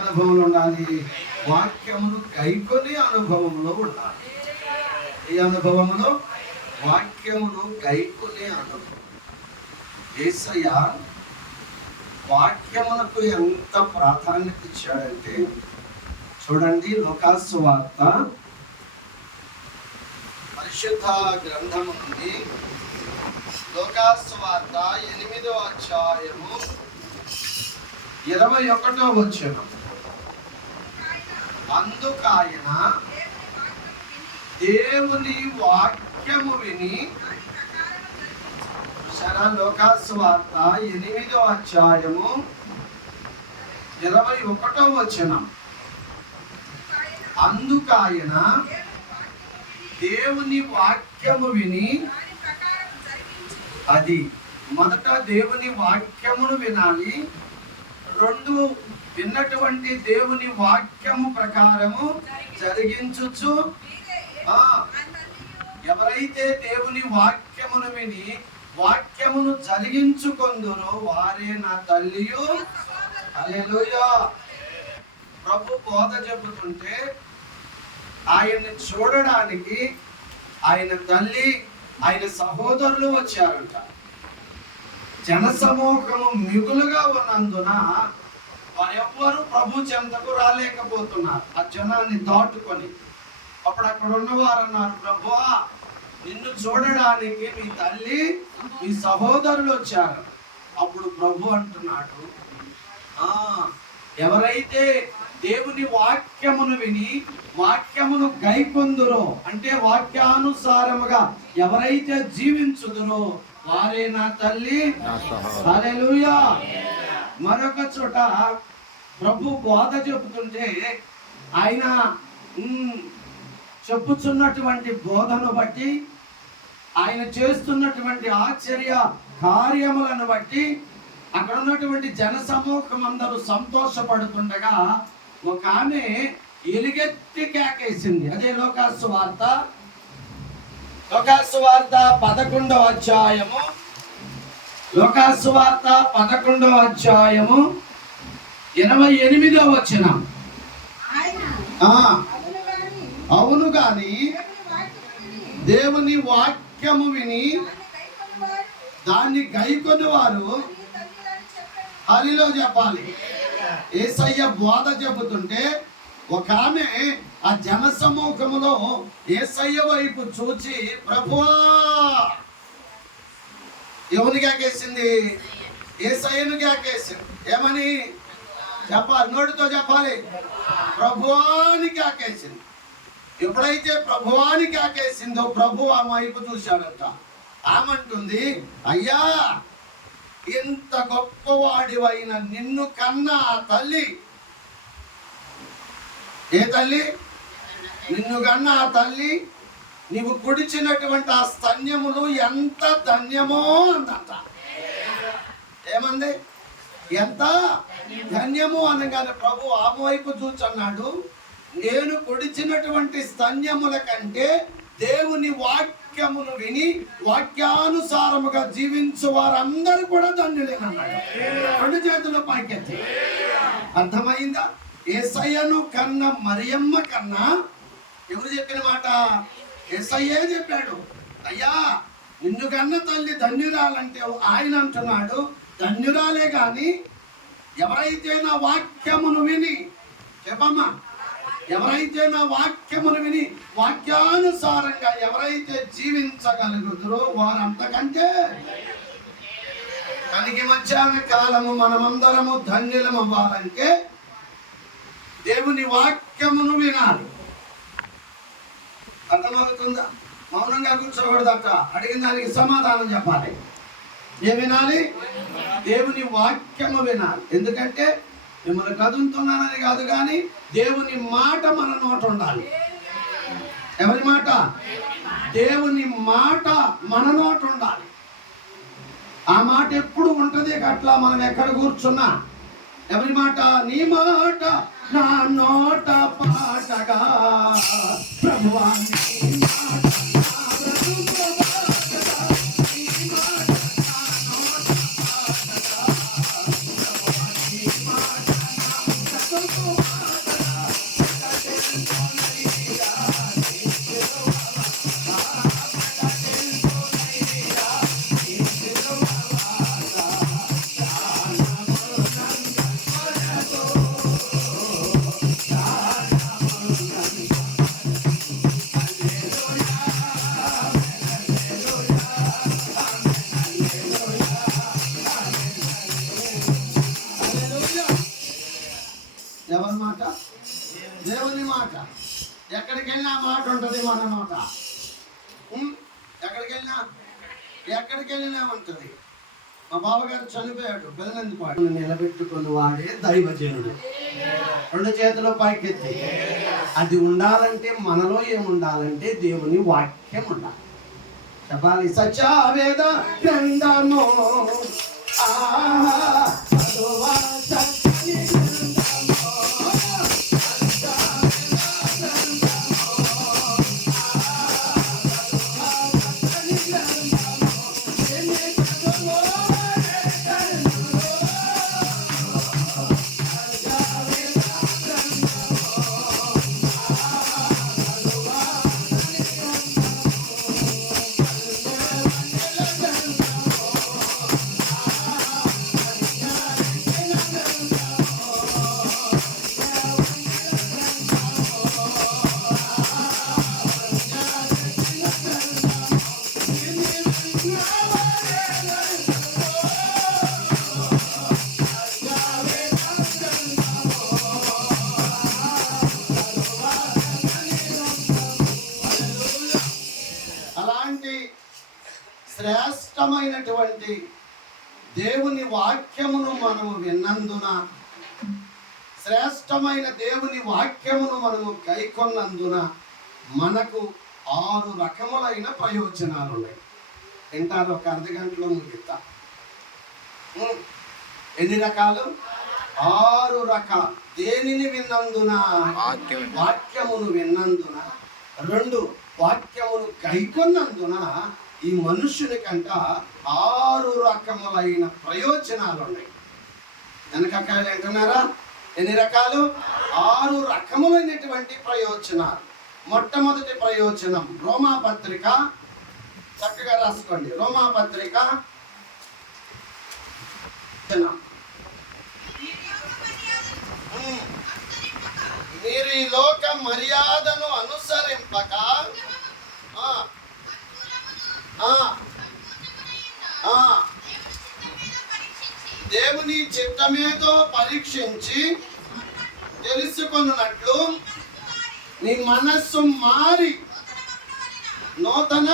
అనుభవంలో ఉండాలి, వాక్యమును గైకొని అనుభవంలో ఉండాలి. ఈ అనుభవంలో వాక్యమును గైకొని అనుభవం. యేసయ్య వాక్యమునకు ఎంత ప్రాధాన్యత ఇచ్చాడంటే చూడండి, లూకాసు వార్త పరిశుద్ధ గ్రంథము నుండి లూకాసు వార్త 8వ అధ్యాయము 21వ వచనం. అందుకాయన దేవుని వాక్యము విని, లూకాసు వార్త 8వ అధ్యాయము 21వ వచనం. అందుకాయన దేవుని వాక్యము విని, అది మొదట దేవుని వాక్యమును వినాలి. రెండు, విన్నటువంటి దేవుని వాక్యము ప్రకారము జరిగించుచు, ఎవరైతే దేవుని వాక్యమును విని వాక్యమును జరిగించుకొందురో వారే నా తల్లియు. హల్లెలూయా. ప్రభు బోధ చెబుతుంటే ఆయన్ని చూడడానికి ఆయన తల్లి, ఆయన సహోదరులు వచ్చారంట. జనసమూహము మిగులుగా ఉన్నందున వారెవ్వరూ ప్రభు చెంతకు రాలేకపోతున్నారు, ఆ జనాన్ని దాటుకొని. అప్పుడు అక్కడ ఉన్నవారు అన్నారు, ప్రభువా, నిన్ను చూడడానికి మీ తల్లి, మీ సహోదరులు వచ్చారు. అప్పుడు ప్రభు అంటున్నాడు, ఎవరైతే దేవుని వాక్యమును విని వాక్యమును గైకొందురో, అంటే వాక్యానుసారముగా ఎవరైతే జీవించుదురో వారే నా తల్లి. హల్లెలూయా. మరొక చోట ప్రభు బోధ చెబుతుంటే ఆయన చెప్పుచున్నటువంటి బోధను బట్టి, ఆయన చేస్తున్నటువంటి ఆశ్చర్య కార్యములను బట్టి అక్కడ ఉన్నటువంటి జన సమూహం అందరూ సంతోషపడుతుండగా ఒక ఆమె ఎలుగెత్తి కేకేసింది. అదే లూకాసు వార్త 11వ అధ్యాయము, లూకాసు వార్త 11వ అధ్యాయము 28వ వచనం. అవును గాని దేవుని వాక్యము విని దాన్ని గైకొని వారు హలిలో చెప్పాలి. యేసయ్య బోధ చెబుతుంటే ఒక ఆమె ఆ జన సమూహములో యేసయ్య వైపు చూచి, ప్రభువా, ఎవరిని కేకేసింది? యేసయ్యను కేకేసింది. ఏమని చెప్పాలి? నోటితో చెప్పాలి, ప్రభువాని కేకేసింది. ఎప్పుడైతే ప్రభువాని కేకేసిందో ప్రభు ఆ వైపు చూశాడట. ఆమంటుంది, అయ్యా, ఇంత గొప్పవాడివైన నిన్ను కన్నా తల్లి, ఏ తల్లి? నిన్ను కన్నా ఆ తల్లి, నీవు కుడిచినటువంటి ఆ స్తన్యములు ఎంత ధన్యమో అందంట. ఏమంది? ఎంత ధన్యము అనగానే ప్రభు ఆమె వైపు చూచన్నాడు, నేను కుడిచినటువంటి స్తన్యముల కంటే దేవుని వాక్యమును విని వాక్యానుసారముగా జీవించు వారందరూ కూడా ధన్యులేనన్నాడు. రెండు చేతులు పైకెత్తి. అర్థమైందా? యేసయ్యను కన్నా మరియమ్మ కన్నా ఎవరు చెప్పిన మాట? యేసయ్యే చెప్పాడు. అయ్యా, నిన్ను కన్న తల్లి ధన్యురాలంటే ఆయన అంటున్నాడు, ధన్యురాలే గాని ఎవరైతే నా వాక్యమును విని, చెప్పమ్మా, ఎవరైతే నా వాక్యమును విని వాక్యానుసారంగా ఎవరైతే జీవించగలుగుతారో వారంతకంటే. కలిగి మధ్యాహ్న కాలము మనమందరము ధన్యులం అవ్వాలంటే దేవుని వాక్యమును వినాలి. అర్థమవుతుందా? మౌనంగా కూర్చోకూడదట. అడిగిన దానికి సమాధానం చెప్పాలి. ఏం వినాలి? దేవుని వాక్యము వినాలి. ఎందుకంటే మిమ్మల్ని కదులుతున్నానని కాదు, కానీ దేవుని మాట మన నోట ఉండాలి. ఎవరి మాట? దేవుని మాట మన నోట ఉండాలి. ఆ మాట ఎప్పుడు ఉంటది. అట్లా మనం ఎక్కడ కూర్చున్నా ఎవరి మాట? నీ మాట నా నోట పాటగా ప్రభువా, ఎవరి మాట? దేవుని మాట. ఎక్కడికి వెళ్ళినా మాట ఉంటుంది మన నోట. ఎక్కడికి వెళ్ళినా ఉంటుంది. మా బావగారు చనిపోయాడు, పిల్లలందుకు నిలబెట్టుకుని వాడే దైవజనుడు. రెండు చేతులు పైకెత్తి. అది ఉండాలంటే మనలో ఏముండాలంటే దేవుని వాక్యం ఉండాలి. చెప్పాలి. సత్యవేద గ్రంథము శ్రేష్టమైనటువంటి దేవుని వాక్యమును మనము విన్నందున, శ్రేష్టమైన దేవుని వాక్యమును మనము గైకొన్నందున మనకు 6 రకములైన ప్రయోజనాలు ఉన్నాయి. వింటారు? ఒక అర్ధ గంటలో ముగిస్తా. ఎన్ని రకాలు? 6 రకాలు. దేనిని విన్నందున? వాక్యమును విన్నందున. 2, వాక్యమును గైకొన్నందున ఈ మనుష్యునికంట 6 రకములైన ప్రయోజనాలు ఉన్నాయి. వెనకాయలు అంటున్నారా? ఎన్ని రకాలు? 6 రకములైనటువంటి ప్రయోజనాలు. మొట్టమొదటి ప్రయోజనం రోమాపత్రిక, చక్కగా రాసుకోండి. రోమాపత్రిక మీరు ఈ లోక మర్యాదను అనుసరింపక దేవుని చిత్తమేదో పరీక్షించి తెలుసుకొనున్నట్లు నీ మనస్సు మారి నూతన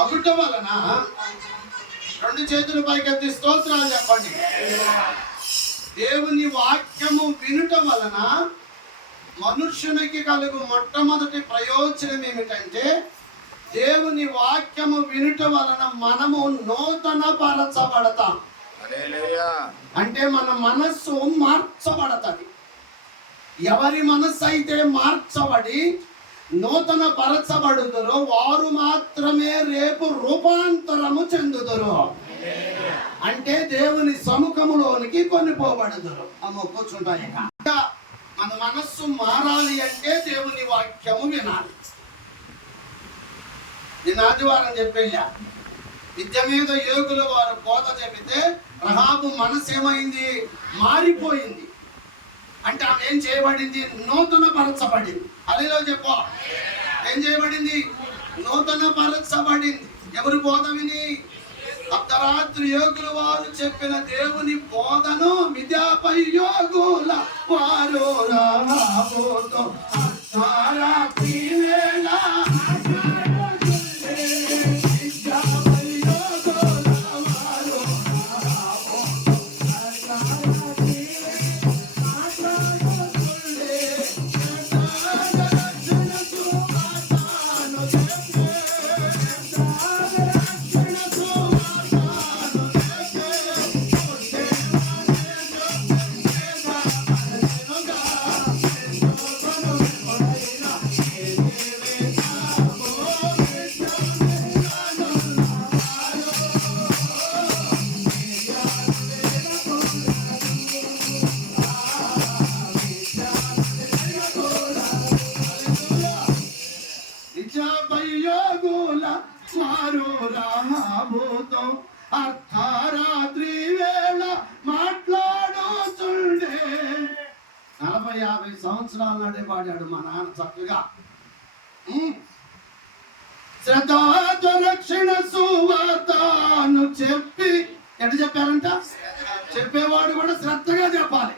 అగుట వలన. 2 చేతుల పైకెత్తి స్తోత్రాలు చెప్పండి. దేవుని వాక్యము వినుట వలన మనుష్యునికి కలుగు మొట్టమొదటి ప్రయోజనం ఏమిటంటే, దేవుని వాక్యము వినుట వలన మనము నూతన పరచబడతాం. అంటే మన మనస్సు మార్చబడతది. ఎవరి మనస్సు అయితే మార్చబడి నూతన పరచబడుదురో వారు మాత్రమే రేపు రూపాంతరము చెందుదురు. అంటే దేవుని సముఖములోనికి కొనిపోబడుదురు. అమ్మో కూర్చుంటాయి. మన మనస్సు మారాలి అంటే దేవుని వాక్యము వినాలి. నేను ఆదివారం చెప్పేళ్ళా, విద్య మీద యోగులు వారు కోత చెబితే రహాబు మనసు ఏమైంది? మారిపోయింది. అంటే ఆమె ఏం చేయబడింది? నూతన పరచబడింది. అదేలో చెప్పు, ఏం చేయబడింది? నూతన పరచబడింది. ఎవరు బోధ విని? అర్ధరాత్రి యోగులు వారు చెప్పిన దేవుని బోధను విద్యాపై యోగుల వారు రాబోతో అర్ధరాత్రి వేళ చెప్పారు రాహాబుతో అర్ధరాత్రి వేళ మాట్లాడుతుండే. 40-50 సంవత్సరాల నాడే పాడాడు మా నాన్న చక్కగా. శ్రద్ధతో రక్షణ సువార్తను చెప్పి ఎట్లా చెప్పారంట? చెప్పేవాడు కూడా శ్రద్ధగా చెప్పాలి.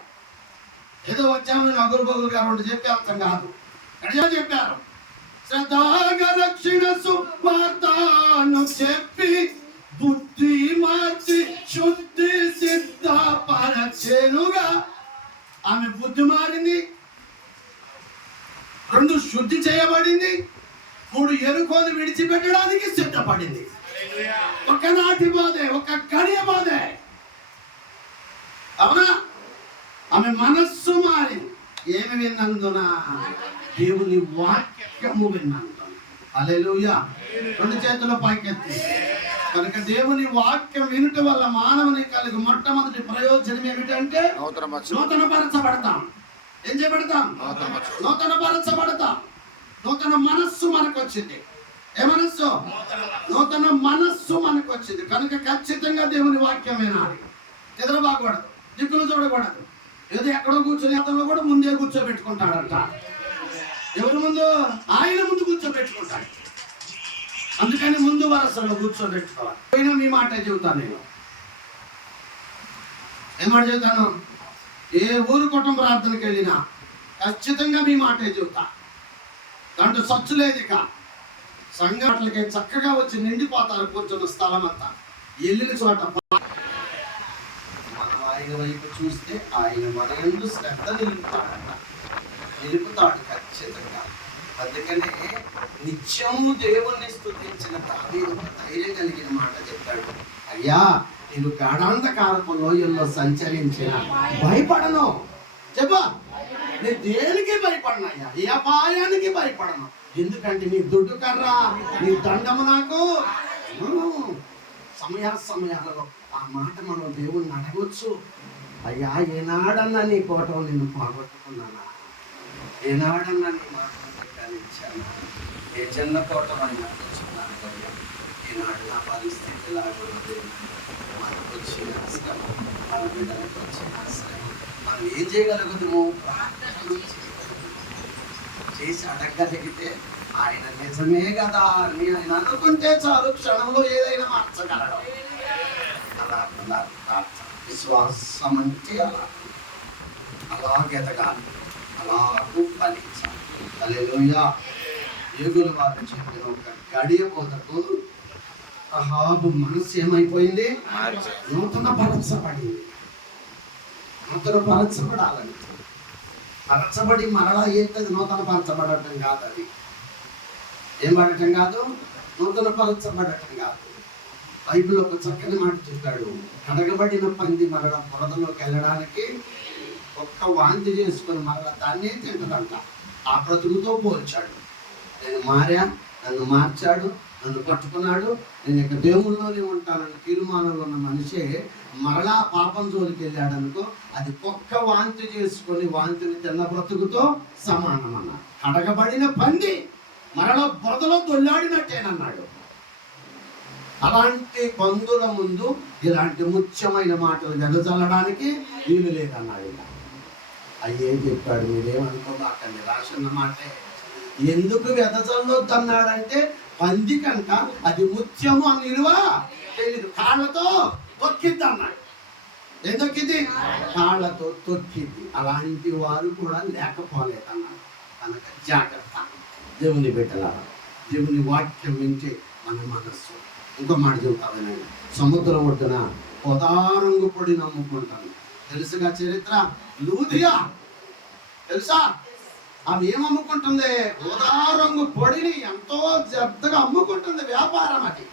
ఏదో వచ్చామని అగురు బగురుగా రెండు చెప్పే అర్థం కాదు. ఎట్లా చెప్పారు? శ్రద్ధగా రక్షణ సువార్తను చెప్పి బుద్ధి మార్చి శుద్ధి సిద్ధపరచెనుగా. ఆమె బుద్ధి మారింది, 2 శుద్ధి చేయబడింది, 3 ఎరుకోలు విడిచిపెట్టడానికి సిద్ధపడింది. ఒకనాటి బాధే, ఒక గడియ బాధే. అవునా? ఆమె మనస్సు మారింది. ఏమి విన్నందున? దేవుని వాక్యము విన్నందున. హల్లెలూయా. 2 చేతుల పైకెత్తి. కనుక దేవుని వాక్యం వినుట వల్ల మానవుని కలిగి మొట్టమొదటి ప్రయోజనం ఏమిటంటే నూతన పరచబడతాం. ఏం చేయబడతాం? నూతన పరచబడతాం. నూతన మనస్సు మనకు వచ్చింది. ఏ మనస్సు? నూతన మనస్సు మనకు వచ్చింది. కనుక ఖచ్చితంగా దేవుని వాక్యం వినాలి. ఎదురుబాకూడదు, దిక్కులు చూడకూడదు. ఏదో ఎక్కడో కూర్చొని అతను కూడా ముందే కూర్చోబెట్టుకుంటాడంట. ఎవరి ముందు? ఆయన ముందు కూర్చోబెట్టుకుంటాడు. అందుకని ముందు వరసలో కూర్చోబెట్టుకోవాలి. పోయినా మీ మాట చెబుతాను. నేను ఏమాట చెబుతాను? ఏ ఊరు కుటుంబ ప్రార్థనకి వెళ్ళినా ఖచ్చితంగా మీ మాటే చెబుతా. దాంట్లో సచ్చు లేదు. ఇక సంఘటనలకి చక్కగా వచ్చి నిండిపోతారు కూర్చున్న స్థలం అంతా. వెళ్ళిన చోట మనం ఆయన వైపు చూస్తే ఆయన మన యందు శ్రద్ధ నిలుపుతాడు ఖచ్చితంగా. అందుకనే నిత్యము దేవుణ్ణి స్తుతించిన దావీదు ధైర్యం కలిగిన మాట చెప్పాడు. అయ్యా, నేను గాఢాంధకారపు లోయల్లో సంచరించిన భయపడను. చెప్పా, నేను దేనికి భయపడను అయ్యా, ఏ అపాయానికి భయపడను. ఎందుకంటే నీ దుడ్డు కర్ర, నీ దండము నాకు. సమయాలలో ఆ మాట మనం దేవుణ్ణి అడగొచ్చు. అయ్యా, ఏనాడన్నా నీ కోటం నిన్ను పోగొట్టుకున్నానా? ఏనాడన్నా నీ మాట ఇచ్చాను? ఏ చిన్న కోటం అని అనిపించుకున్నాను కదా. ఈనాడు నా పరిస్థితి లాగుంది. మనకు వచ్చిన శ్రమ, మన బిడ్డలకు వచ్చిన శ్రమ, మనం ఏం చేయగలుగుతాము? చేసి అడగలిగితే ఆయన నిజమే కదా అని ఆయన అనుకుంటే చాలు, క్షణంలో ఏదైనా మార్చగలడు. అలా విశ్వాసం అంటే అలాగెదగాలి, అలాగూ ఫలించాలి. హల్లెలూయా. యోగుల వారు చెప్పిన ఒక గడియ బోధకు అహాబు మనసు ఏమైపోయింది? నూతన పరచబడింది. నూతన పరచబడాలని పరచబడి మరలా ఏంటది? నూతన పరచబడటం కాదు. అది ఏం పడటం కాదు, నూతన పరచబడటం కాదు. బైబిల్ ఒక చక్కని మాట చెప్పాడు. కడగబడిన పంది మరలా బురదలోకి వెళ్ళడానికి ఒక్క వాంతి చేసుకుని మరలా దాన్నే తింటదంట. ఆ బ్రతుకుతో పోల్చాడు. నేను మారా, నన్ను మార్చాడు, నన్ను పట్టుకున్నాడు, నేను ఇక దేవుళ్ళలోనే ఉంటానని తీర్మానంలో ఉన్న మనిషే మరలా పాపం జోలికి వెళ్ళాడు అనుకో, అది ఒక్క వాంతి చేసుకొని వాంతిని తిన్న బ్రతుకుతో సమానం అన్నాడు. కడగబడిన పంది మరలా బురదలో దొల్లాడినట్టేనన్నాడు. అలాంటి పందుల ముందు ఇలాంటి ముఖ్యమైన మాటలు వెదజల్లడానికి వీలు లేదన్నాడు. అయ్యే చెప్పాడు. మీరేమనుకోబాకండి, రాసిన మాటే. ఎందుకు వెదజల్లొద్దన్నాడంటే పంది కనుక అది ముత్యము అని నిలువ తెలీదు, కాళ్ళతో తొక్కిద్ది అన్నాడు. ఏం తొక్కింది? కాళ్ళతో తొక్కింది. అలాంటి వారు కూడా లేకపోలేదన్నాడు. కనుక జాగ్రత్త. దేవుని బిడ్డలారా, దేవుని వాక్యం వింటే మన మనస్సు. ఇంకో మాట చెబుతాను. సముద్రం ఒడ్డున పొదారంగు పొడి నమ్ముకుంటాను. తెలుసుగా చరిత్ర? లూదియా తెలుసా? ఆమె ఏం అమ్ముకుంటుంది? ఉదారంగు పొడిని ఎంతో శ్రద్ధగా అమ్ముకుంటుంది. వ్యాపారం అది.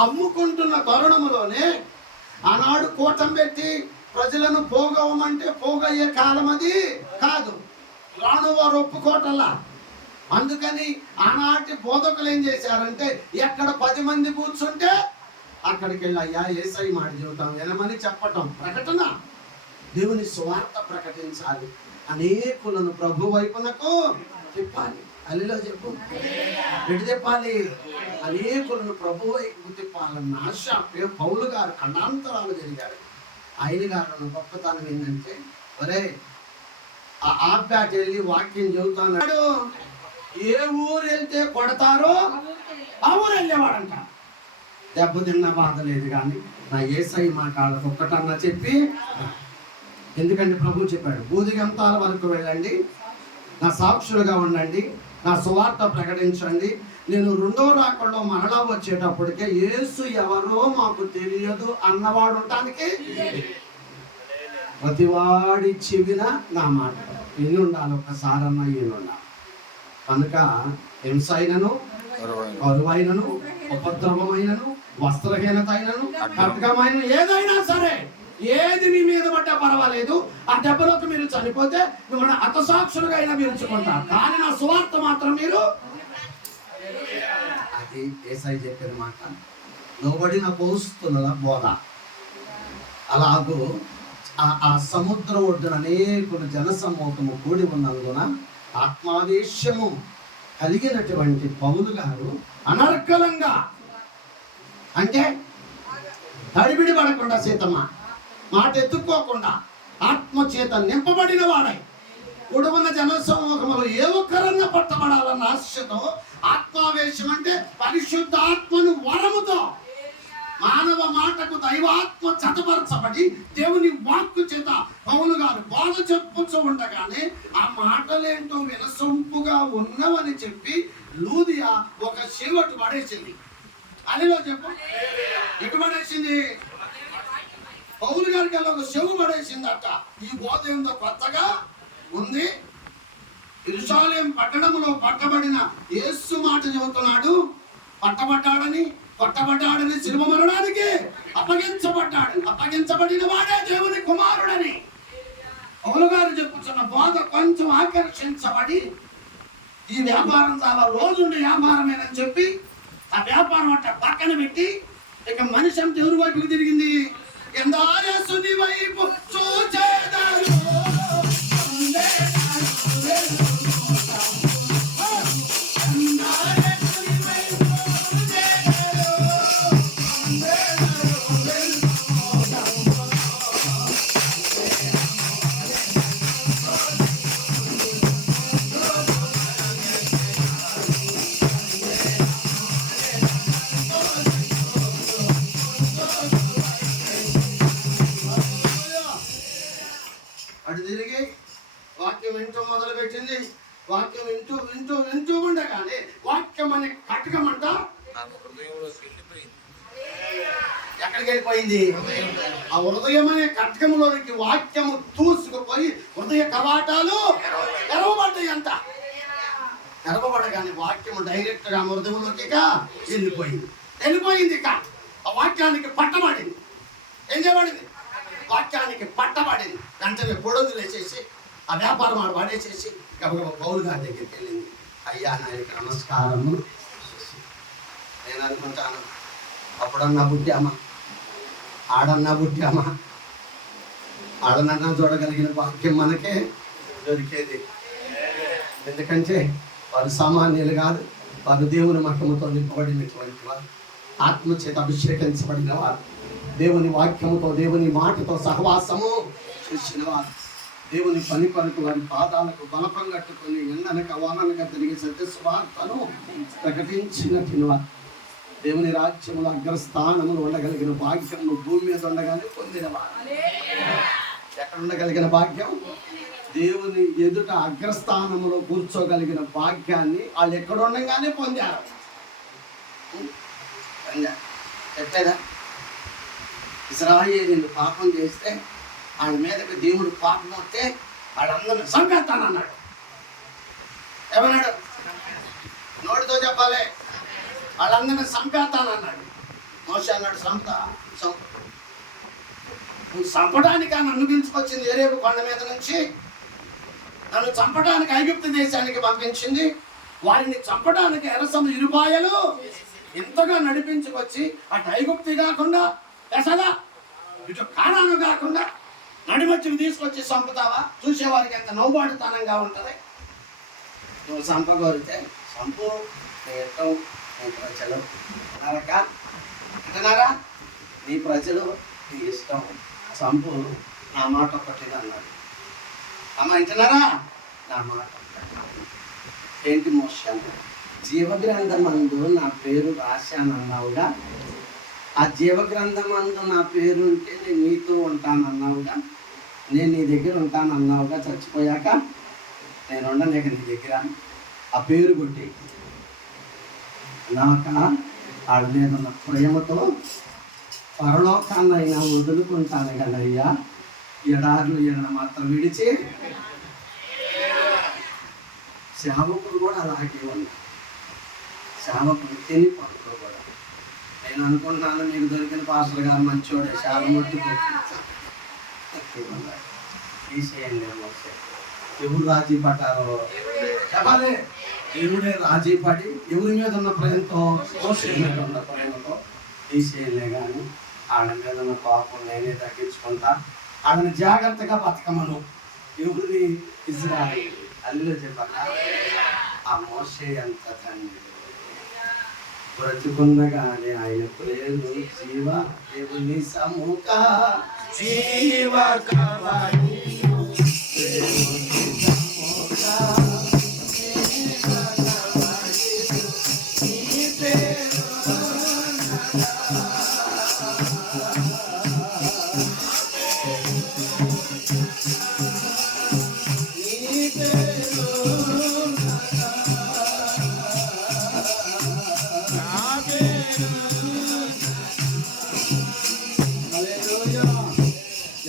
అమ్ముకుంటున్న తరుణములోనే ఆనాడు కూటం పెట్టి ప్రజలను పోగవమంటే పోగయ్యే కాలం అది కాదు. రాను వారు ఒప్పుకోటల్లా. అందుకని ఆనాటి బోధకులు ఏం చేశారంటే, ఎక్కడ 10 మంది కూర్చుంటే అక్కడికి వెళ్ళి అయ్యా యేసయ్య మాట చెబుతాం వినమని చెప్పటం. ప్రకటన, దేవుని స్వార్థ ప్రకటించాలి. అనేకులను ప్రభు వైపునకు తిప్పాలి. అల్లిలో చెప్పు, ఎటు తిప్పాలి? అనేకులను ప్రభు వైపు తిప్పాలన్న ఆశ పౌలు గారు ఖండాంతరాలు జరిగాడు. ఆయన గారు గొప్పతనం ఏంటంటే, ఒరే ఆప్యాట్ వెళ్ళి వాక్యం చెబుతాడు, ఏ ఊరు వెళ్తే కొడతారో ఆ ఊరు వెళ్ళేవాడంట. దెబ్బ తిన్న బాధ లేదు, కానీ నా యేసయ్య మా కాళ్ళకు ఒక్కటన్నా చెప్పి, ఎందుకంటే ప్రభు చెప్పాడు, బూదిగంతాల వరకు వెళ్ళండి, నా సాక్షులుగా ఉండండి, నా సువార్త ప్రకటించండి, నేను రెండో రాకడలో మరలా వచ్చేటప్పటికే యేసు ఎవరో మాకు తెలియదు అన్నవాడు ఉండటానికి ప్రతివాడి చెవిన నా మాట ఎన్ని ఉండాలి, ఒక్కసారన్నా ఈయనుండాలి. కనుక హింసైనను, కరువైనను, ఉపద్రవమైనను, వస్త్రహీనత అయినను, ఖడ్గమైన ఏదైనా సరే, ఏది మీ మీద పడ్డా పర్వాలేదు, ఆ దెబ్బలోకి మీరు చనిపోతే మిమ్మల్ని హతసాక్షులుగా అయినా పిలుచుకుంటారు, కానీ నా సువార్త మాత్రం మీరు. అది యేసయ్య చెప్పిన మాట, లోబడిన పోస్తుల బోధ. అలాగూ ఆ సముద్ర ఒడ్డున అనేకులు జనసమూహము కూడి ఉన్నందున ఆత్మావేశము కలిగినటువంటి పౌలు గారు అనర్గళంగా, అంటే తడిబిడి పడకుండా, సీతమ్మ మాట ఎత్తుక్కోకుండా ఆత్మచేత నింపబడిన వాడై కూడుకున్న జనసమూహములు ఏ ఒక్కరన్నా పట్టబడాలన్న ఆశతో, ఆత్మావేశం అంటే పరిశుద్ధాత్మను వరముతో మానవ మాటకు దైవాత్మ చతపరచబడి దేవుని వాక్కు చేత పౌలు గారు బోధ చెప్పుచూ ఉండగానే ఆ మాటలేంటో వినసొంపుగా ఉన్నవని చెప్పి లూదియా ఒక శివటు పడేసింది. అదిలో చెప్పు, ఎటు పడేసింది? పౌలు గారికి అలా ఒక చెవు పడేసిందట. ఈ బోధ ఏందో కొత్తగా ఉంది. యెరూషలేము పట్టణంలో పట్టబడిన యేసు మాట చెబుతున్నాడు. పట్టబడ్డాడని, కొట్టబడ్డాడని, శిలువ మరణానికి అప్పగించబడిన వాడే దేవుని కుమారుడని పౌలు గారు చెప్పుతున్న బోధ కొంచెం ఆకర్షించబడి, ఈ వ్యాపారం చాలా రోజుండే వ్యాపారమేనని చెప్పి ఆ వ్యాపారం అంటే పక్కన పెట్టి ఇక మనిషి అంతా ఎవరి వైపుకి తిరిగింది? ఎందారేసుని వైపు చూచేదారు. అటు తిరిగి వాక్యం వింటూ మొదలు పెట్టింది. వాక్యం వింటూ వింటూ వింటూ ఉండగానే వాక్యం అనే కటకమంట ఎక్కడికి వెళ్ళిపోయింది? ఆ హృదయం అనే కటకములోనికి వాక్యము దూసుకుపోయి హృదయ కవాటాలు తెరవబడ్డాయి. అంత తెరవబడగానే వాక్యము డైరెక్ట్ గా హృదయంలోకి వెళ్ళిపోయింది. ఇక ఆ వాక్యానికి పట్టబడింది. ఏం చేయబడింది? వాక్యానికి పట్టబడింది. వెంటనే పొడవులు వేసేసి ఆ వ్యాపారం ఆడ పడేసేసి గబగబ పౌలు గారి దగ్గరికి వెళ్ళింది. అయ్యా నాయకు నమస్కారము. నేను అనుకుంటాను, అప్పుడన్నా పుట్టామా, ఆడన్నా పుట్టామా, ఆడనన్నా చూడగలిగిన భాగ్యం మనకే దొరికేది. ఎందుకంటే వారు సామాన్యులు కాదు, వారు దేవుని మహిమతో నింపబడినటువంటి వారు, ఆత్మచేత అభిషేకించబడిన వారు, దేవుని వాక్యముతో దేవుని మాటతో సహవాసము చేసిన వారు, దేవుని పని కొరకు వారి పాదాలకు బలపం కట్టుకొని ఎండనక వాననక తిరిగి సత్య స్వార్థను ప్రకటించినటువంటి వారు, దేవుని రాజ్యములో అగ్రస్థానములు ఉండగలిగిన భాగ్యము భూమి మీద ఉండగానే పొందినవారు. ఎక్కడ ఉండగలిగిన భాగ్యం? దేవుని ఎదుట అగ్రస్థానములో కూర్చోగలిగిన భాగ్యాన్ని వాళ్ళు ఎక్కడ ఉండగానే పొందారు. చెప్పేదా? ఇశ్రాయేలీయులు పాపం చేస్తే వాళ్ళ మీదకి దేవుడు పాపం వస్తే వాళ్ళందరినీ చంపేస్తానన్నాడు. ఏమన్నాడు? నోటితో చెప్పాలి, వాళ్ళందరినీ చంపేస్తానన్నాడు. మోషే అన్నాడు, నువ్వు చంపడానికి నన్ను పిలుచుకొచ్చింది ఏరేపు కొండ మీద నుంచి, నన్ను చంపడానికి ఐగుప్తు దేశానికి పంపించింది, వారిని చంపడానికి ఎరసము ఇరుపాయలు ఇంతగా నడిపించుకొచ్చి అటు ఐగుప్తి కాకుండా ఎసగా ఇటు కానాను కాకుండా నడిమచ్చికి తీసుకొచ్చి చంపుతావా? చూసేవారికి ఎంత నవ్వుబాటుతనంగా ఉంటుంది. నువ్వు చంపగోరితే చంపు, నీ ఇష్టం, నీ ప్రజలు అన్నారక్క అంటున్నారా? నీ ప్రజలు నీ ఇష్టం చంపు, నా మాట ఒక్కటి అన్నాడు. అమ్మ వింటున్నారా? నా మాట ఏంటి మోషే? జీవగ్రంథమందు నా పేరు రాశానన్నావుగా, ఆ జీవగ్రంథమందు నా పేరు ఉంటే నేను నీతో ఉంటానన్నావుగా, నేను నీ దగ్గర ఉంటానన్నావుగా, చచ్చిపోయాక నేను ఉండలేక నీ దగ్గర ఆ పేరు కొట్టి నాక ఆడ మీద ఉన్న ప్రేమతో పరలోకాన్నైనా వదులుకుంటాను కదయ్యా, ఎడార్లు ఎడ మాత్రం విడిచి. సేవకుడు కూడా అలాగే ఉన్నారు. సేవకుడు తిని పడుకోకూడదు. నేను అనుకుంటున్నాను మీకు దొరికిన పాస్టర్ గారు మంచోడే, సేవ ముట్టుకోండి. తీసేయండి. ఎవరు రాజీ పడ్డారో చెప్పాలి. దేవుడే రాజీ పడి ఎవరి మీద ఉన్న ప్రేమతో, మోషే మీద ఉన్న ప్రేమతో తీసేయలే. కానీ ఆడ మీద ఉన్న కోపం నేనే తగ్గించుకుంటా, ఆడని జాగ్రత్తగా బతకమను. ఎవరిని? ఇజ్రాయేలు. అల్లు చెప్పాల. ఆ మోషే ఎంత తండ్రి బ్రతుకున్నగానే ఆయన ప్రేరు జీవ దేవుని సముఖ జీవ కవాయి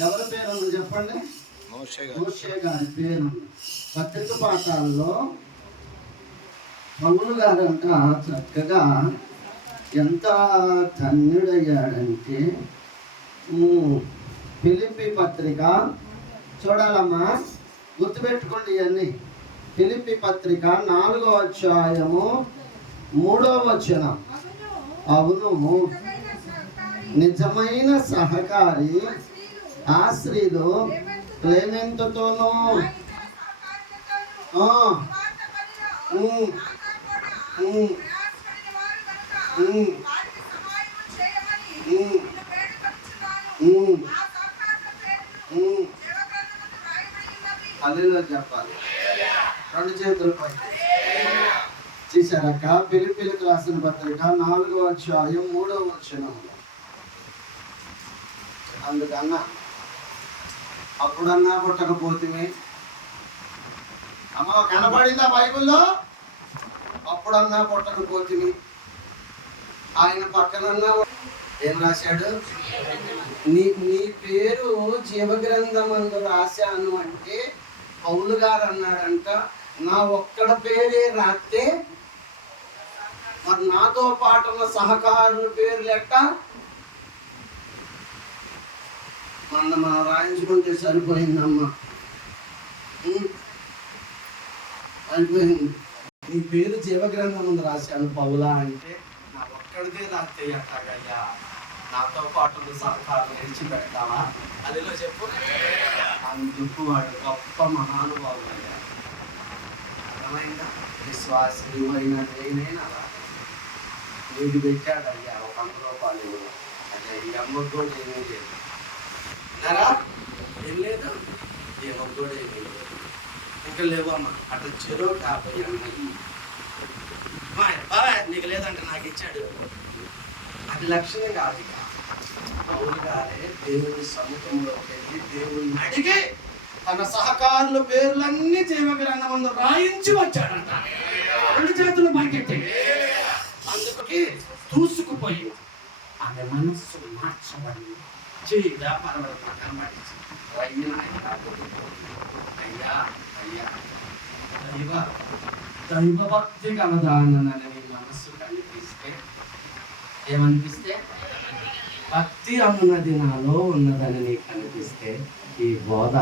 ఎవరి పేరు చెప్పండి? మోషే గారి పేరు. పత్రిక పాఠాల్లో పౌలు గారంట చక్కగా ఎంత ధన్యుడయ్యాడంటే, ఫిలిప్పీ పత్రిక చూడాలమ్మా, గుర్తుపెట్టుకోండి ఇవన్నీ. ఫిలిప్పీ పత్రిక 4వ అధ్యాయము 3వ వచనం. అవును, నిజమైన సహకారి ఆ స్త్రీలు క్లెమెంతుతోనూ అల్లేలో చెప్పాలి. 2 చేతుల పై చూసారక్క. ఫిలిప్పీలకు రాసిన పత్రిక 4వ అధ్యాయం 3వ వచనంలో. అందుకన్నా అప్పుడన్నా పుట్టకపోతే అమ్మ కనబడిందా బైబిల్లో? అప్పుడన్నా పుట్టకపోతే ఆయన పక్కనన్నా ఏం రాశాడు? నీ పేరు జీవగ్రంథమందు రాశాను అంటే పౌలు గారు అన్నాడంట, నా ఒక్కడ పేరే రాస్తే మరి నాతో పాటు ఉన్న సహకారుల పేరు లెక్క మనం రాయించుకుంటే సరిపోయిందమ్మా, అయిపోయింది. నీ పేరు జీవగ్రంథం ముందు రాశాను పౌలా అంటే నా ఒక్కడిదే రాస్తే అట్టాగయ్యా, నాతో పాటు సహకారం విడిచిపెడతావా? అదిలో చెప్పు. అందుకు వాడు గొప్ప మహానుభావుడు అయ్యా. అర్థమైందా? విశ్వాసులు అయినా నేనైనా నీకు పెట్టాడయ్యా ఒక 100 రూపాయలు. అదే ఈ అమ్మతో ఏమీ లేదు అన్నారా? ఏం లేదు, ఈ అమ్మతో ఏమీ లేదు. ఇంకా లేవమ్మా అట్లా చెరో 50 అన్నది బాబా నీకు లేదంటే నాకు ఇచ్చాడు. అది లక్ష్యం కాదు. ఇక పౌలు గారే దేవుని సముఖంలోకి వెళ్ళి దేవుని అడిగి తన సహకారుల పేర్లన్నీ జీవగ్రంథమందు రాయించి వచ్చాడంట. 2 చేతులు పైకెత్తి. అందుకే దూసుకుపోయి ఆమె మనస్సు మార్చబడి చేయి వ్యాపారంలో పక్కన పడింది. అయ్యా అయ్యా దైవ భక్తి కలదానని నీ మనస్సు కనిపిస్తే ఏమనిపిస్తే, భక్తి అన్నది నాలో ఉన్నదని నీకు కనిపిస్తే, ఈ బోధ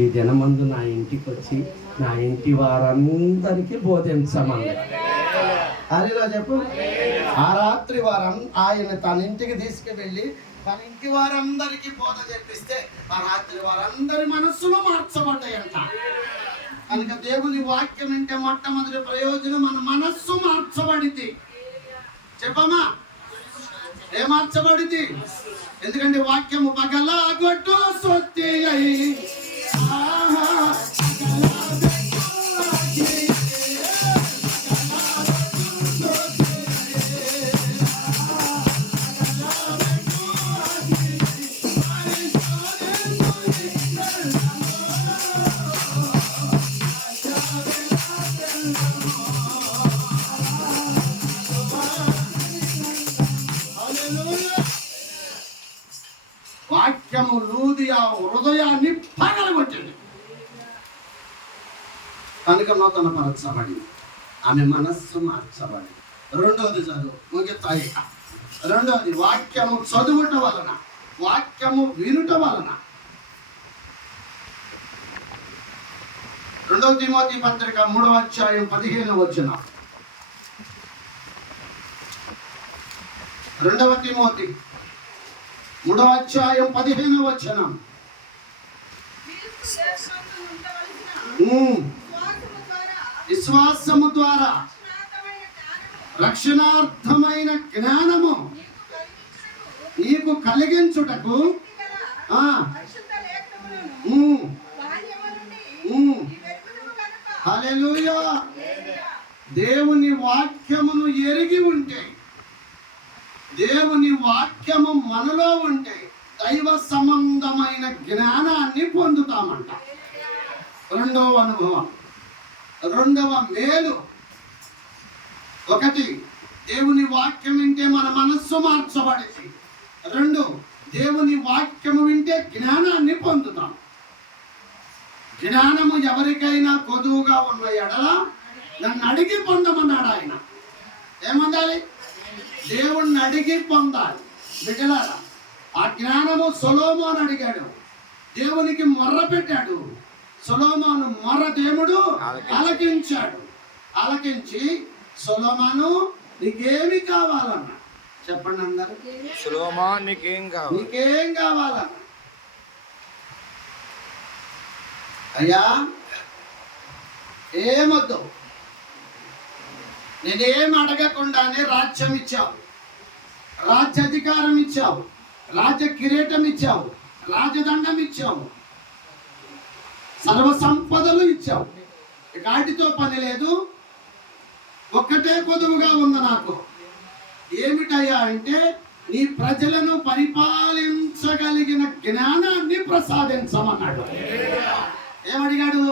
ఈ దినమందు నా ఇంటికి వచ్చి నా ఇంటి వారందరికీ బోధించమని. అదిలో చెప్పు. ఆ రాత్రి ఆయన తన ఇంటికి తీసుకువెళ్ళి తన ఇంటి వారందరికీ బోధ చెప్పిస్తే ఆ రాత్రి వారందరి మనస్సులో మార్చబడ్డాయంట. కనుక దేవుని వాక్యం అంటే మొట్టమొదటి ప్రయోజనం మన మనస్సు మార్చబడింది. చెప్పమ్మా, ఏమార్చబడింది? ఎందుకంటే వాక్యము పగలా గొట్టు సొత్తి అయి వాక్యము లూదియా హృదయాన్ని పగలగొట్టింది. కనుక నూతన పరచబడింది, ఆమె మనస్సు మార్చబడి. రెండవది చదువు ముగిస్తాయి. రెండవది వాక్యము చదువుట వలన, వాక్యము వినుట వలన. 2 తిమోతి పత్రిక 3వ అధ్యాయం 15వ వచనం. 2 తిమోతి 3వ అధ్యాయం 15వ వచనం. విశ్వాసము ద్వారా రక్షణార్థమైన జ్ఞానము నీకు కలిగించుటకు హల్లెలూయా. దేవుని వాక్యమును ఎరిగి ఉంటే, దేవుని వాక్యము మనలో ఉంటే దైవ సంబంధమైన జ్ఞానాన్ని పొందుతామంట. రెండవ అనుభవం, రెండవ మేలు. 1, దేవుని వాక్యం వింటే మన మనస్సు మార్చబడింది. 2, దేవుని వాక్యము వింటే జ్ఞానాన్ని పొందుతాం. జ్ఞానము ఎవరికైనా కొదువుగా ఉన్న ఎడల నన్ను అడిగి పొందమన్నాడు ఆయన. ఏమందాలి? దేవుణ్ణి అడిగి పొందాలి. బిడ్డలారా, ఆ జ్ఞానము సొలొమోను అడిగాడు, దేవునికి మొర్ర పెట్టాడు. సొలొమోను మొర్ర దేవుడు ఆలకించాడు. ఆలకించి, సొలొమోను నీకేమి కావాలన్నా చెప్పండి అందరూ. సొలొమోను నీకేం కావాలన్నా, అయ్యా ఏమొద్దు, నేనేం అడగకుండానే రాజ్యం ఇచ్చావు, రాజ్యాధికారం ఇచ్చావు, రాజ్య కిరీటం ఇచ్చావు, రాజదండం ఇచ్చావు, సర్వ సంపదలు ఇచ్చావు. వాటితో పని లేదు, ఒక్కటే కొదువుగా ఉంది నాకు. ఏమిటయ్యా అంటే, నీ ప్రజలను పరిపాలించగలిగిన జ్ఞానాన్ని ప్రసాదించమన్నాడు. ఏమడిగాడు?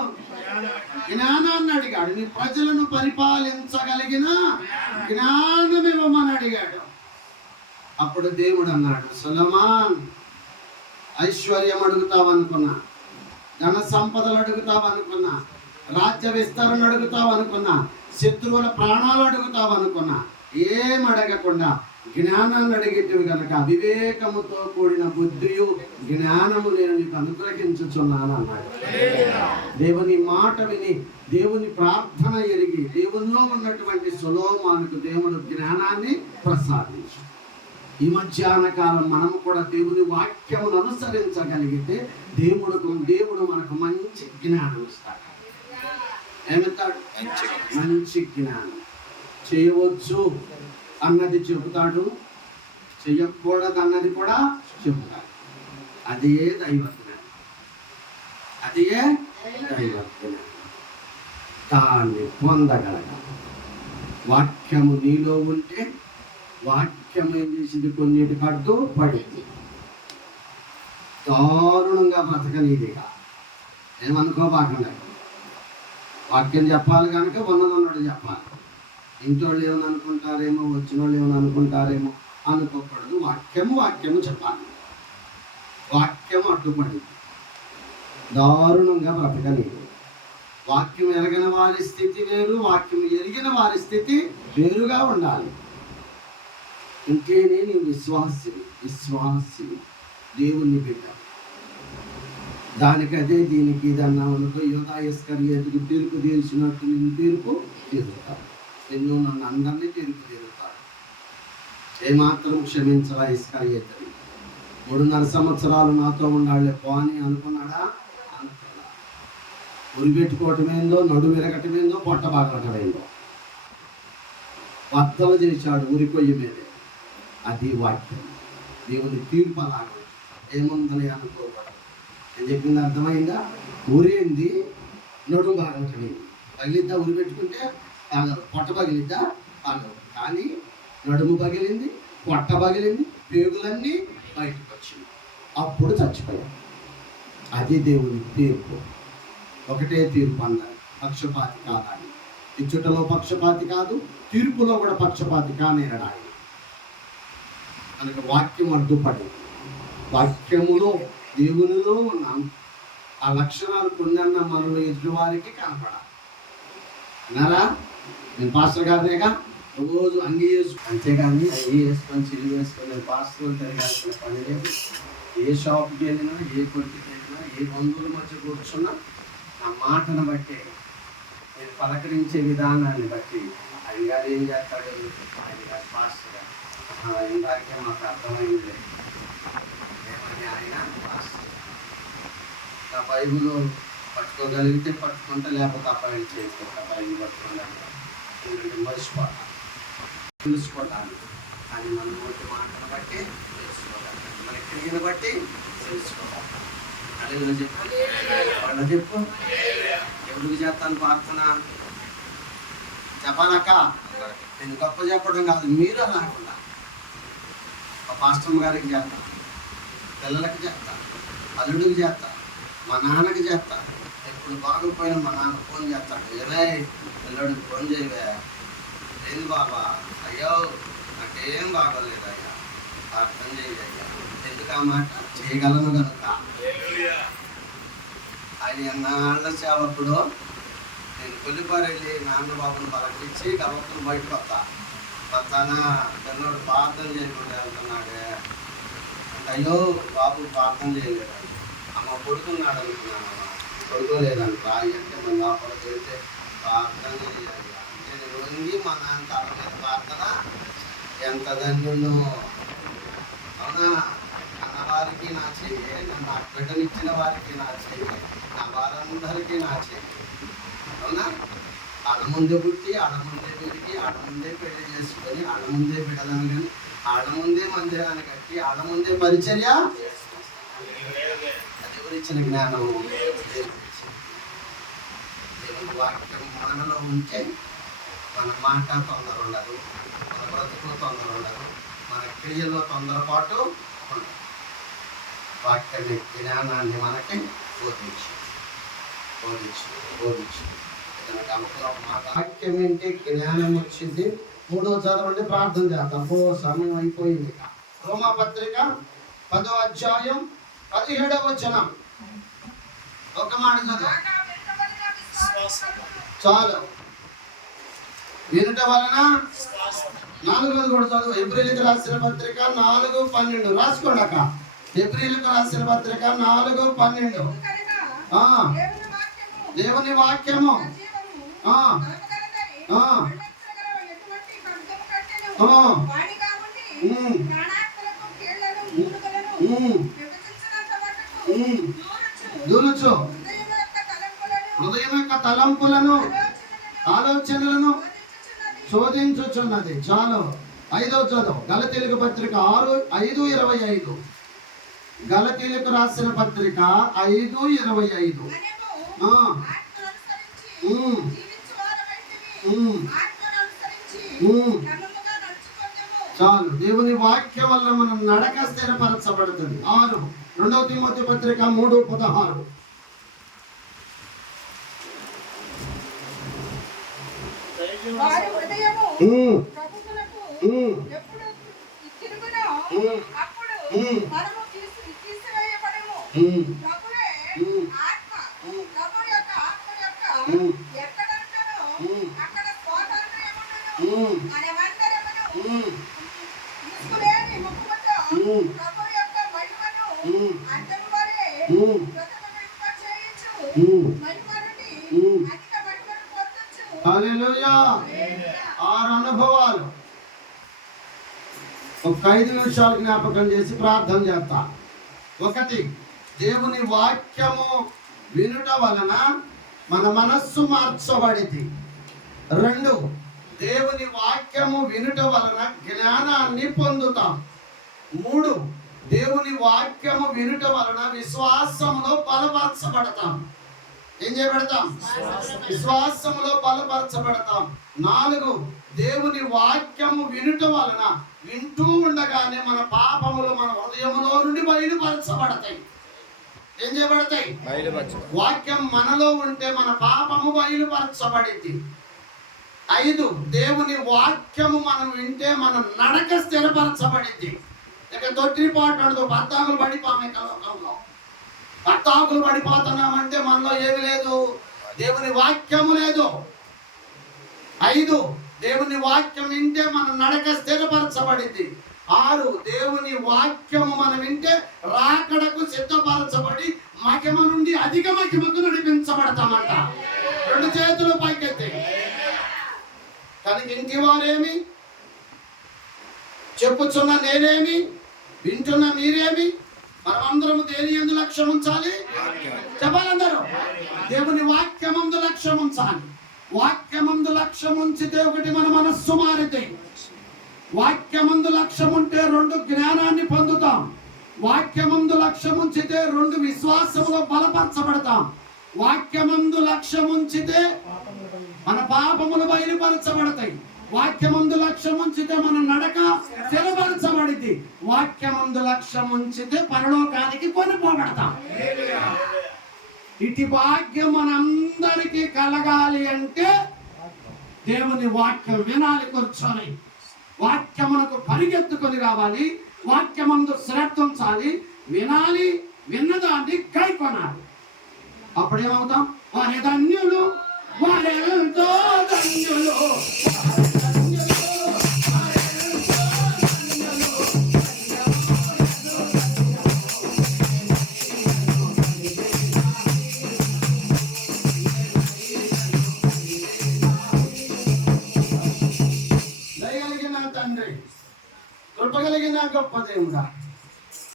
జ్ఞానాన్ని అడిగాడు. నీ ప్రజలను పరిపాలించగలిగిన జ్ఞానం ఇవ్వమని అడిగాడు. అప్పుడు దేవుడు అన్నాడు, సొలొమోన్, ఐశ్వర్యం అడుగుతావనుకున్నా, ధన సంపదలు అడుగుతావనుకున్నా, రాజ్య విస్తరణ అడుగుతావనుకున్నా, శత్రువుల ప్రాణాలు అడుగుతావనుకున్నా, ఏం అడగకుండా జ్ఞానాన్ని అడిగేటివి కనుక వివేకముతో కూడిన బుద్ధియు జ్ఞానము నేను నీకు అనుగ్రహించుచున్నాను అన్నాడు. దేవుని మాట విని, దేవుని ప్రార్థన ఎరిగి, దేవునిలో ఉన్నటువంటి సొలొమోనుకు దేవుడు జ్ఞానాన్ని ప్రసాదించు. ఈ మధ్యాహ్న కాలం మనము కూడా దేవుని వాక్యమును అనుసరించగలిగితే దేవుడు మనకు మంచి జ్ఞానం ఇస్తాడు. ఏమిస్తాడు? మంచి జ్ఞానం. చేయవచ్చు అన్నది చెబుతాడు, చెయ్యకూడదు అన్నది కూడా చెబుతాడు. అదే దైవజ్ఞానం, అదే దైవజ్ఞానం. దాన్ని పొందగలగాలి. వాక్యము నీలో ఉంటే వాక్యం ఏం చేసింది? కొన్నిటి కడుతూ పడింది. దారుణంగా బ్రతకనీదిగా ఏమనుకోబాకుండా. వాక్యం చెప్పాలి కనుక ఉన్నదన్నట్టు చెప్పాలి. ఇంట్లో ఏమని అనుకుంటారేమో, వచ్చిన వాళ్ళు ఏమని అనుకుంటారేమో అనుకోకూడదు. వాక్యము చెప్పాలి. వాక్యం అడ్డుపడింది, దారుణంగా బ్రతకనీది. వాక్యం ఎరగిన వారి స్థితి వేరు, వాక్యం ఎరిగిన వారి స్థితి వేరుగా ఉండాలి. ఇంకేనే నీ విశ్వాసిని దేవుని బిడ్డ. దానికి అదే దీనికి ఇది అన్నావు అనుకో, యూదా ఇస్కరియోతుకు తీర్పు తీర్చినట్టు నేను తీర్పు తీరుతాను. ఎన్నో నన్ను అందరినీ తీర్పు తీరుతాడు. ఏమాత్రం క్షమించరా ఇస్కరియోతుని. 3.5 సంవత్సరాలు నాతో ఉండాలి పోని అనుకున్నాడా? అనుకున్నా. ఉరి పెట్టుకోవటమేందో, నడు విరగటమేందో, పొట్ట బాగటమేందో. బద్దలు చేశాడు ఉరి పొయ్యి మీదే. అది వాక్యం. దేవుని తీర్పు అలాగే ఏముందని అనుకోకూడదు. నేను చెప్పింది అర్థమైందా? ఊరేంది నడుము భాగం పగిలిద్దా, ఉరి పెట్టుకుంటే ఆగదు. పొట్ట పగిలిద్దా, ఆగదు. కానీ నడుము పగిలింది, పొట్ట పగిలింది, పేగులన్నీ బయటకు వచ్చింది. అప్పుడు చచ్చిపోయాడు. అది దేవుని తీర్పు. ఒకటే తీర్పు అన్నారు, పక్షపాతి కాదని. ఇచ్చుటలో పక్షపాతి కాదు, తీర్పులో కూడా పక్షపాతి కానేరడు ఆయన. కనుక వాక్యం అడ్డుపడి, వాక్యములో దేవునిలో ఉన్నాం. ఆ లక్షణాలు కొన్న మనలో ఎదుటివారికి కనపడాలి. అన్నారా? నేను పాస్టర్ గారినేగా రోజు అంగి వేసుకు, అంతేగాని అవి వేసుకొని చిల్లి వేసుకొని పాస్టర్ తిరగాల్సిన పని లేదు. ఏ షాప్కి వెళ్ళినా, ఏ కొట్టుకి వెళ్ళినా, ఏ బంధువుల మధ్య కూర్చున్నా నా మాటను బట్టి, నేను పలకరించే విధానాన్ని బట్టి ఆయన గారు ఏం చేస్తాడు, ఆయన గారు పాస్టర్ గారు ఇందాకే మాకు అర్థమైంది ఏమని, ఆయన పాస్టర్ నా బైబుల్ పట్టుకోగలిగితే పట్టుకుంటా, లేకపోతే అపాయింట్ చేసుకుంటా. బైబుల్ పట్టుకోగలిగితే ఎందుకంటే మర్చిపోతాను, తెలుసుకోవడానికి. కానీ మన నోటి మాటను బట్టి తెలుసుకోవాలి, మన క్రియను బట్టి తెలుసుకోవాలి. అదే చెప్పు, వాళ్ళ చెప్పు. ఎవరికి చేస్తాను ప్రార్థన? చెప్పాలక్క, నేను గొప్ప చెప్పడం కాదు, మీరు అనకుండా మా పాస్టర్ గారికి చేస్తాను, పిల్లలకి చేస్తాను, అల్లుడికి చేస్తాను, మా నాన్నకి చేస్తాను. ఎప్పుడు బాగోపోయినా మా నాన్న ఫోన్ చేస్తాడు, ఏమే పిల్లడికి ఫోన్ చేయవే, ఏంది బాబా, అయ్యో నాకేం బాగోలేదు అయ్యా, అర్థం చేయయ్యా. ఎందుకు ఆ మాట? చేయగలను కనుక. ఆయన ఎన్నాళ్ళ సేవకుడు. నేను కొల్లిపారు వెళ్ళి నాన్న బాబుని పలకించి గబక్కులు బయటకు వస్తానా, పిల్లడు ప్రార్థన చేయకుండా వెళ్తున్నాడే అంటే, అయ్యో బాబు ప్రార్థన చేయలేడు, అమ్మ కొడుకున్నాడు అనుకున్నాను, కొడుకోలేదని రాయి అంటే మన లోపల చేస్తే ప్రార్థన చేయాలి. నేను వంగి మా నాన్న తల మీద ప్రార్థన. ఎంత ధన్యుడు అవునా? అన్నవారికి నా చెయ్యి, నన్ను బిడ్డనిచ్చిన వారికి నా చెయ్యి, నా వారందరికీ నా చెయ్యి. అవునా? ఆడముందే పుట్టి, ఆడముందే పెరిగి, ఆడముందే పెళ్లి చేసుకొని, ఆడముందే బిడ్డలను కానీ, ఆడముందే మందిరాన్ని కట్టి, ఆడముందే పరిచర్య. అది ఎవరిచ్చిన జ్ఞానం? దేవుని వాక్యం మనలో ఉంటే మన మాట తొందర ఉండదు, మన బ్రతుకులో తొందర ఉండదు, మన క్రియల్లో తొందరపాటు ఉండదు. వాక్యం జ్ఞానాన్ని మనకి బోధించు. వాక్యం ఏంటి? జ్ఞానం వచ్చింది. 3వ చదవండి, ప్రార్థన చేద్దాం. సమయం అయిపోయింది. రోమాపత్రిక 10వ అధ్యాయం 17వ వచనం. ఒక మాట చదువు చాలు. వినుట వలన 4వ కూడా చదువు. ఏప్రిల్కి రాసిన పత్రిక 4:12 రాసుకోండి అక్క. ఏప్రిల్కి రాసిన పత్రిక 4:12. దేవుని వాక్యము దూరుచు హృదయం యొక్క తలంపులను ఆలోచనలను శోధించుచున్నది. చాలు. 5వ చదువు. గలతీయులకు పత్రిక 5:25. గలతీయులకు రాసిన పత్రిక 5:25. చాలు. దేవుని వాక్యం వల్ల మనం నడక స్థిరపరచబడుతుంది. 6. 2వ తిమోతి పత్రిక 3:16. హల్లెలూయా. 6 అనుభవాలు ఒక 5 నిమిషాలు జ్ఞాపకం చేసి ప్రార్థన చేస్తా. 1, దేవుని వాక్యము వినుట వలన మన మనస్సు మార్చబడింది. 2, దేవుని వాక్యము వినుట వలన జ్ఞానాన్ని పొందుతాం. 3, దేవుని వాక్యము వినుట వలన విశ్వాసములో బలపరచబడతాం. ఏం చేయబడతాం? విశ్వాసములో బలపరచబడతాం. 4, దేవుని వాక్యము వినుట వలన వింటూ ఉండగానే మన పాపములు మన హృదయములో నుండి బయలుపరచబడతాయి. ఏం చేయబడతాయి? వాక్యం మనలో ఉంటే మన పాపము బయలుపరచబడింది. 5, దేవుని వాక్యము మనం వింటే మన నడక స్థిరపరచబడింది. ఇక తొట్టి పాటు బత్తాకులు పడిపోమే లోకంలో. బత్తాకులు పడిపోతున్నామంటే మనలో ఏమి లేదు, దేవుని వాక్యము లేదు. 5, దేవుని వాక్యం వింటే మన నడక స్థిరపరచబడింది. 6, దేవుని వాక్యము మనం వింటే రాకడకు సిద్ధపరచబడి మహిమ నుండి అధిక మహిమకు నడిపించబడతామంట. 2 చేతులు పైకెత్తి. కనుక ఇంటి వారేమి, చెప్పుచున్న నేనేమి, వింటున్న మీరేమి, మనమందరము దేని యందు లక్ష్యం ఉంచాలి? చెప్పాలందరూ దేవుని వాక్యమందు లక్ష్యం ఉంచాలి. వాక్యమందు లక్ష్యం ఉంచితే ఒకటి మన మనస్సు మారితే, వాక్యమందు లక్ష్యం ఉంటే 2 జ్ఞానాన్ని పొందుతాం. వాక్యమందు లక్ష్యం ఉంచితే 2 విశ్వాసములో బలపరచబడతాం. వాక్యమందు లక్ష్యం ఉంచితే మన పాపములు బయలుపరచబడతాయి. వాక్యమందు లక్ష్యం ఉంచితే మన నడక స్థిరపరచబడింది. వాక్యమందు లక్ష్యం ఉంచితే పరలోకానికి కొనిపోబడతాం. ఇటు భాగ్యం మనందరికీ కలగాలి అంటే దేవుని వాక్యం వినాలి. కూర్చొని వాక్యమునకు పరిగెత్తుకొని రావాలి. వాక్యమందు శ్రద్ధ ఉంచాలి. వినాలి, విన్నదాన్ని కైకొనాలి. అప్పుడేమవుతాం? వారి ధన్యులు, వారెంతో ధన్యులు. దయగలిగిన తండ్రి, కృపగలిగిన గొప్ప దేవుడా,